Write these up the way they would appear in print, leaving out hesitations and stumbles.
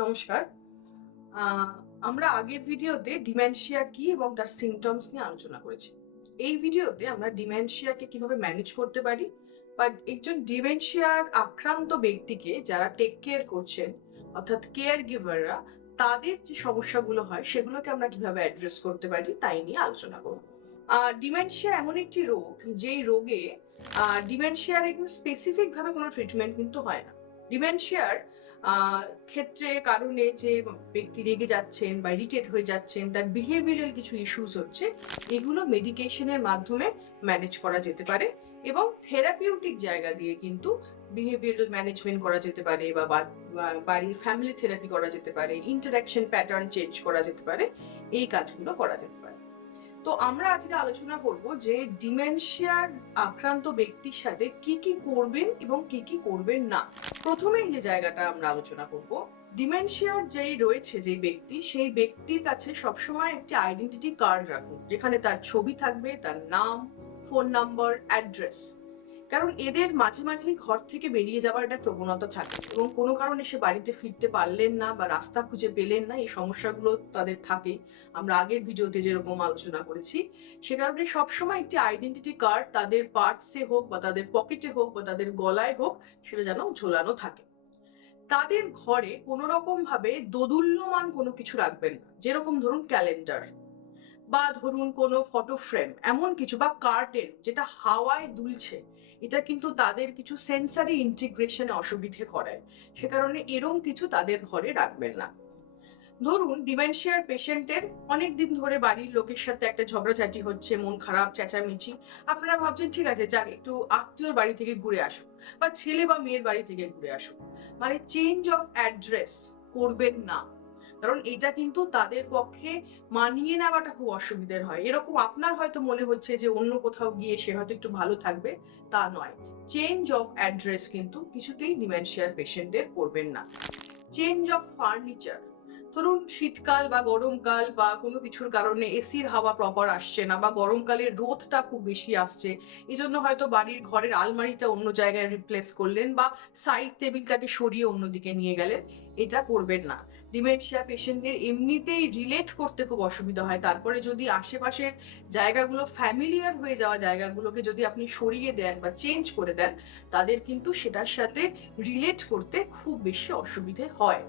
নমস্কার। আহ, আমরা আগের ভিডিওতে ডিমেনশিয়া কি এবং তার সিমটমস নিয়ে আলোচনা করেছি। এই ভিডিওতে আমরা ডিমেনশিয়াকে কিভাবে ম্যানেজ করতে পারি বা একজন ডিমেনশিয়ার আক্রান্ত ব্যক্তিকে যারা টেক কেয়ার করছেন, অর্থাৎ কেয়ার গিভাররা, তাদের যে সমস্যাগুলো হয় সেগুলোকে আমরা কিভাবে অ্যাড্রেস করতে পারি তাই নিয়ে আলোচনা করব। ডিমেনশিয়া এমন একটি রোগ, যেই রোগে ডিমেনশিয়ার একটু স্পেসিফিক ভাবে কোনো ট্রিটমেন্ট কিন্তু হয় না। ডিমেনশিয়ার আহ ক্ষেত্রে কারণে যে ব্যক্তি রেগে যাচ্ছেন বা ইরিটেট হয়ে যাচ্ছেন, তার বিহেভিয়ারাল কিছু ইস্যুস হচ্ছে, এগুলো মেডিকেশনের মাধ্যমে ম্যানেজ করা যেতে পারে এবং থেরাপিউটিক জায়গা দিয়ে কিন্তু বিহেভিয়ারাল ম্যানেজমেন্ট করা যেতে পারে বা বাড়ির ফ্যামিলি থেরাপি করা যেতে পারে, ইন্টারাকশন প্যাটার্ন চেঞ্জ করা যেতে পারে, এই কাজগুলো করা যেতে পারে। তো আমরা আজকে আলোচনা করব যে ডিমেনশিয়ার আক্রান্ত ব্যক্তির সাথে কি কি করবেন এবং কি কি করবেন না। প্রথমেই যে জায়গাটা আমরা আলোচনা করব, ডিমেনশিয়ার যেই রয়েছে যেই ব্যক্তি, সেই ব্যক্তির কাছে সবসময় একটি আইডেন্টিটি কার্ড রাখুন, যেখানে তার ছবি থাকবে, তার নাম, ফোন নাম্বার, অ্যাড্রেস। কারণ এদের মাঝে মাঝেই ঘর থেকে বেরিয়ে যাওয়ার একটা প্রবণতা থাকে এবং কোনো কারণে সে বাড়িতে ফিরতে পারলেন না বা রাস্তা খুঁজে পেলেন না, এই সমস্যাগুলো তাদের থাকে। আমরা আগের ভিডিওতে যেরকম আলোচনা করেছি, সে কারণে সবসময় একটি আইডেন্টিটি কার্ড তাদের পার্টসে হোক বা তাদের পকেটে হোক বা তাদের গলায় হোক, সেটা যেন ঝোলানো থাকে। তাদের ঘরে কোনো রকম ভাবে দোদুল্যমান কোনো কিছু রাখবেন না, যেরকম ধরুন ক্যালেন্ডার বা ধরুন কোনো ফটো ফ্রেম, এমন কিছু বা কার্টেন যেটা হাওয়ায় দুলছে, এটা কিন্তু তাদের কিছু সেন্সারি ইন্টিগ্রেশনে অসুবিধে করায়। সে কারণে এরম কিছু তাদের ঘরে রাখবেন না। ধরুন ডিমেনশিয়ার পেশেন্টের অনেক দিন ধরে বাড়ির লোকের সাথে একটা ঝগড়াঝাটি হচ্ছে, মন খারাপ, চেঁচামেচি। আপনারা ভাবছেন ঠিক আছে, যাক একটু আত্মীয়র বাড়ি থেকে ঘুরে আসুক বা ছেলে বা মেয়ের বাড়ি থেকে ঘুরে আসুক, মানে চেঞ্জ অফ অ্যাড্রেস করবেন না। কারণ এটা কিন্তু তাদের পক্ষে মানিয়ে নেওয়াটা খুব অসুবিধার হয়। এরকম আপনার হয়তো মনে হচ্ছে যে অন্য কোথাও গিয়ে সে হয়তো একটু ভালো থাকবে, তা নয়। চেঞ্জ অফ অ্যাড্রেস কিন্তু কিছুতেই ডিমেনশিয়ার পেশেন্টের করবেন না। চেঞ্জ অফ ফার্নিচার, ধরুন শীতকাল বা গরমকাল বা কোনো কিছুর কারণে এসির হাওয়া প্রপার আসছে না বা গরমকালে রোদটা খুব বেশি আসছে, এই জন্য হয়তো বাড়ির ঘরের আলমারিটা অন্য জায়গায় রিপ্লেস করলেন বা সাইড টেবিলটাকে সরিয়ে অন্যদিকে নিয়ে গেলেন, এটা করবেন না। ডিমেনশিয়া পেশেন্টদের এমনিতেই রিলেট করতে খুব অসুবিধা হয়, তারপরে যদি আশেপাশের জায়গাগুলো ফ্যামিলিয়ার হয়ে যাওয়া জায়গাগুলোকে যদি আপনি সরিয়ে দেন বা চেঞ্জ করে দেন, তাদের কিন্তু সেটার সাথে রিলেট করতে খুব বেশি অসুবিধে হয়।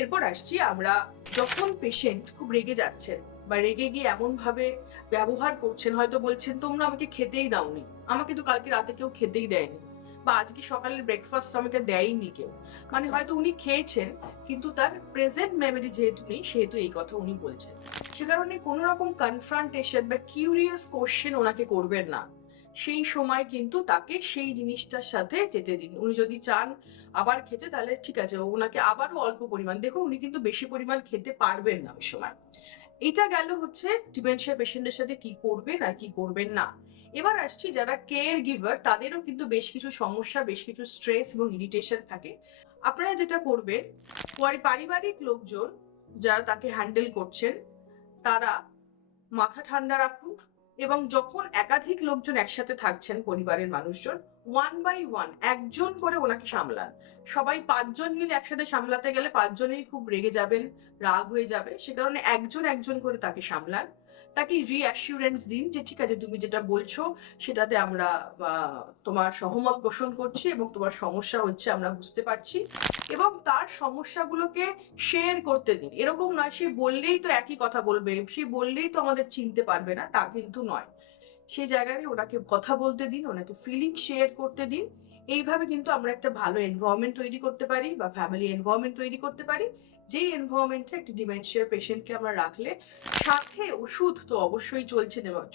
এরপর আসছি আমরা, যখন পেশেন্ট খুব রেগে যাচ্ছেন বা রেগে গিয়ে এমন ভাবে ব্যবহার করছেন, হয়তো বলছেন তোমরা আমাকে খেতেই দাওনি, আমাকে তো কালকে রাতে কেউ খেতেই দেয়নি, বা আজকে সকালের ব্রেকফাস্ট আমাকে দেয়নি কেউ। মানে হয়তো উনি খেয়েছেন কিন্তু তার প্রেজেন্ট মেমোরি যেহেতু নেই, সেহেতু এই কথা উনি বলছেন। সে কারণে কোনো রকম কনফ্রন্টেশন বা কিউরিয়াস কোশ্চেন ওনাকে করবেন না। সেই সময় কিন্তু তাকে সেই জিনিসটার সাথে যেতে দিন। উনি যদি চান আবার খেতে, তাহলে ঠিক আছে, ওনাকে আবারও অল্প পরিমাণ, দেখুন উনি কিন্তু বেশি পরিমাণ খেতে পারবেন না ওই সময়। এটা গেল হচ্ছে ডিমেনশিয়া পেশেন্টের সাথে কি করবেন আর কি করবেন না। এবার আসছি যারা কেয়ার গিভার, তাদেরও কিন্তু বেশ কিছু সমস্যা, বেশ কিছু স্ট্রেস এবং ইরিটেশন থাকে। আপনারা যেটা করবেন, পারিবারিক লোকজন যারা তাকে হ্যান্ডেল করছেন, তারা মাথা ঠান্ডা রাখুন এবং যখন একাধিক লোকজন একসাথে থাকছেন, পরিবারের মানুষজন, ওয়ান বাই ওয়ান একজন করে ওনাকে সামলান। সবাই পাঁচজন মিলে একসাথে সামলাতে গেলে পাঁচজনেই খুব রেগে যাবেন, রাগ হয়ে যাবে। সে কারণে একজন একজন করে তাকে সামলান। তাকে রিঅ্যাসিউরেন্স দিন যে ঠিক আছে, তুমি যেটা বলছো সেটাতে আমরা তোমার সহমত পোষণ করছি এবং তোমার সমস্যা হচ্ছে আমরা বুঝতে পারছি, এবং তার সমস্যাগুলোকে শেয়ার করতে দিন। এরকম নয় সে বললেই তো একই কথা বলবে, সে বললেই তো আমাদের চিনতে পারবে না, তা কিন্তু নয়। সেই জায়গায় ওনাকে কথা বলতে দিন, ওনাকে ফিলিং শেয়ার করতে দিন। এইভাবে কিন্তু আমরা একটা ভালো এনভায়রনমেন্ট তৈরি করতে পারি বা ফ্যামিলি এনভায়রনমেন্ট তৈরি করতে পারি, যেই এনভায়রনমেন্টে একটা ডিমেনশিয়ার পেশেন্টকে আমরা রাখলে সাথে ওষুধ তো অবশ্যই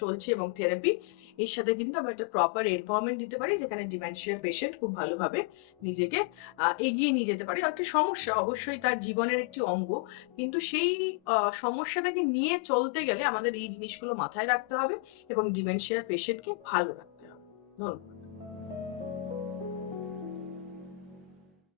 চলছে এবং থেরাপি, এর সাথে কিন্তু আমরা একটা প্রপার এনভায়রনমেন্ট দিতে পারি, যেখানে ডিমেনশিয়ার পেশেন্ট খুব ভালোভাবে নিজেকে এগিয়ে নিয়ে যেতে পারে। একটা সমস্যা অবশ্যই তার জীবনের একটি অঙ্গ, কিন্তু সেই সমস্যাটাকে নিয়ে চলতে গেলে আমাদের এই জিনিসগুলো মাথায় রাখতে হবে এবং ডিমেনশিয়ার পেশেন্টকে ভালো রাখতে হবে। ধন্যবাদ।